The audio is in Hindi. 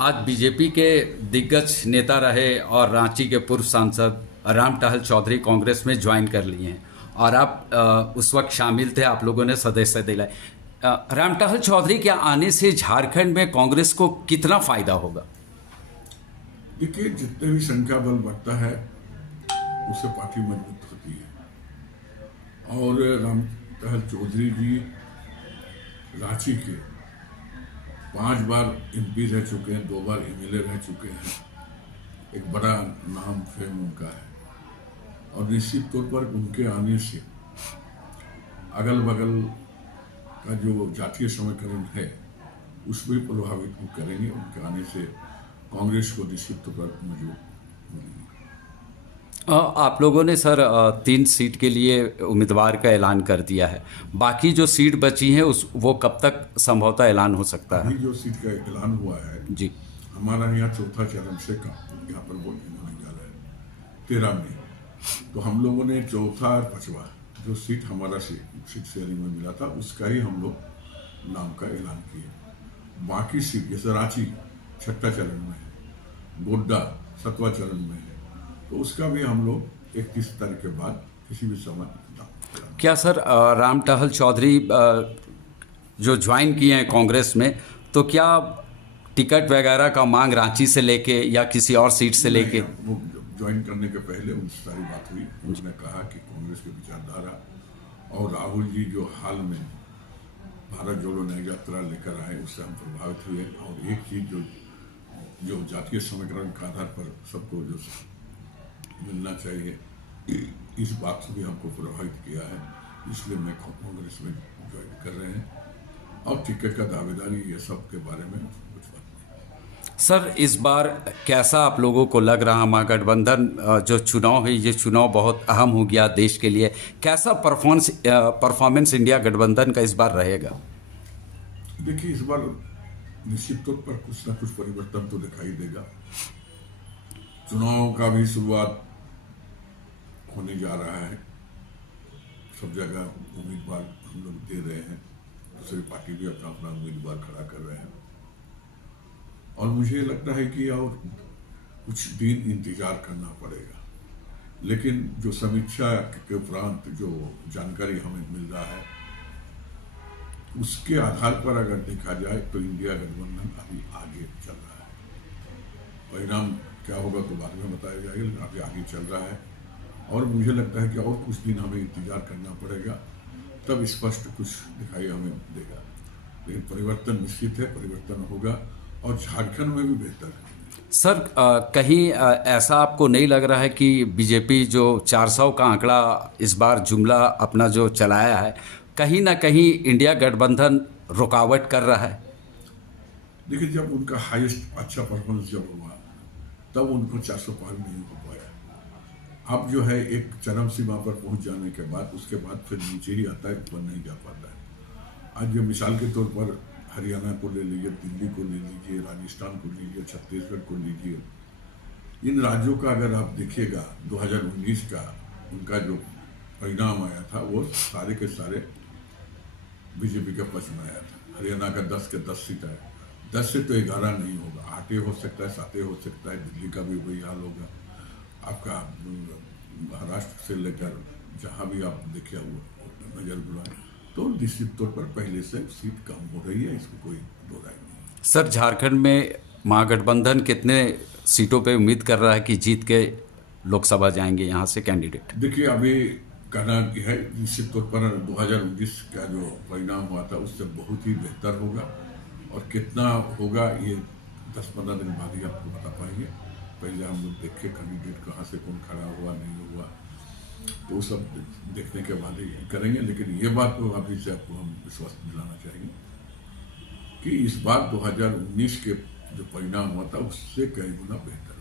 आज बीजेपी के दिग्गज नेता रहे और रांची के पूर्व सांसद राम टहल चौधरी कांग्रेस में ज्वाइन कर लिए हैं और आप उस वक्त शामिल थे, आप लोगों ने सदस्य दिलाई। राम टहल चौधरी के आने से झारखंड में कांग्रेस को कितना फायदा होगा? देखिए, जितने भी संख्या बल बढ़ता है उससे पार्टी मजबूत होती है। और राम टहल चौधरी जी रांची के 5 बार एमपी रह चुके हैं, 2 बार एमएलए रह चुके हैं। एक बड़ा नाम फेम उनका है और निश्चित तौर पर उनके आने से अगल बगल का जो जातीय समीकरण है उसमें प्रभावित करेंगे। उनके आने से कांग्रेस को निश्चित तौर पर मजबूत मिलेगी। आप लोगों ने सर 3 सीट के लिए उम्मीदवार का ऐलान कर दिया है। बाकी जो सीट बची हैं वो कब तक संभवतः ऐलान हो सकता है? अभी जो सीट का ऐलान हुआ है जी, हमारा यहाँ चौथा चरण से यहाँ पर वोटिंग होने जा रहा है 13 मई। तो हम लोगों ने चौथा और 5वां जो सीट हमारा सीट शेयरिंग में मिला था उसका ही हम लोग नाम का ऐलान किए। बाकी सीट जैसे रांची 6ठा चरण में है, गोड्डा 7वां चरण में है, तो उसका भी हम लोग 31 तारीख के बाद किसी भी समय क्या सर राम टहल चौधरी जो ज्वाइन किए हैं कांग्रेस में, तो क्या टिकट वगैरह का मांग रांची से लेके या किसी और सीट से लेके? वो ज्वाइन करने के पहले उनसे सारी बात हुई। उन्होंने कहा कि कांग्रेस की विचारधारा और राहुल जी जो हाल में भारत जोड़ो न्याय यात्रा लेकर आए उससे हम प्रभावित हुए। और एक चीज जो जातीय समीकरण के आधार पर सबको जो मिलना चाहिए, इस बात से भी हमको प्रभावित किया है, इसलिए मैं कांग्रेस में ज्वाइन कर रहे हैं। और टिकट का दावेदारी ये सब के बारे में कुछ बात नहीं। सर इस बार कैसा आप लोगों को लग रहा, महागठबंधन जो चुनाव है ये चुनाव बहुत अहम हो गया देश के लिए, कैसा परफॉर्मेंस इंडिया गठबंधन का इस बार रहेगा? देखिए, इस बार निश्चित तौर पर कुछ ना कुछ परिवर्तन तो दिखाई देगा। चुनाव का भी शुरुआत होने जा रहा है, सब जगह उम्मीदवार हम लोग दे रहे हैं, दूसरी पार्टी भी अपना अपना उम्मीदवार खड़ा कर रहे हैं। और मुझे लगता है कि और कुछ दिन इंतजार करना पड़ेगा, लेकिन जो समीक्षा के उपरांत जो जानकारी हमें मिल रहा है उसके आधार पर अगर देखा जाए तो इंडिया गठबंधन अभी आगे चल रहा है। परिणाम क्या होगा तो बाद में बताया जाएगा, लेकिन अभी आगे चल रहा है। और मुझे लगता है कि और कुछ दिन हमें इंतजार करना पड़ेगा, तब स्पष्ट कुछ दिखाई हमें देगा। लेकिन परिवर्तन निश्चित है, परिवर्तन होगा और झारखंड में भी बेहतर है। सर कहीं ऐसा आपको नहीं लग रहा है कि बीजेपी जो 400 का आंकड़ा इस बार जुमला अपना जो चलाया है, कहीं ना कहीं इंडिया गठबंधन रुकावट कर रहा है? देखिए, जब उनका हाईएस्ट अच्छा परफॉर्मेंस जब हुआ तब उनको 400 पार नहीं हो पाया। अब जो है एक चरम सीमा पर पहुंच जाने के बाद उसके बाद फिर नीचे ही आता है, ऊपर नहीं जा पाता है। आज जो मिसाल के तौर पर हरियाणा को ले लीजिए, दिल्ली को ले लीजिए, राजस्थान को लीजिए, छत्तीसगढ़ को लीजिए, इन राज्यों का अगर आप देखिएगा 2019 का उनका जो परिणाम आया था वो सारे के सारे बीजेपी के पक्ष में आया था। हरियाणा का 10 के 10 सीट आया, 10 से तो 11 नहीं होगा, 8 हो सकता है, 7 हो सकता है। दिल्ली का भी वही हाल होगा। आपका महाराष्ट्र से लेकर जहाँ भी आप देखिए वो नजर बुलाए तो निश्चित तौर पर पहले से सीट कम हो रही है, इसमें कोई दो राय नहीं। सर झारखंड में महागठबंधन कितने सीटों पे उम्मीद कर रहा है कि जीत के लोकसभा जाएंगे यहाँ से कैंडिडेट? देखिए, अभी कहना है निश्चित तौर पर 2019 का जो परिणाम हुआ था उससे बहुत ही बेहतर होगा। और कितना होगा ये 10-15 दिन बाद ही आपको बता पाएंगे। पहले हम लोग देखें कैंडिडेट कहाँ से कौन खड़ा हुआ नहीं हुआ, तो सब देखने के बाद ही करेंगे। लेकिन ये बात तो अभी से आपको हम विश्वास दिलाना चाहेंगे कि इस बार 2019 के जो परिणाम हुआ था उससे कई गुना बेहतर।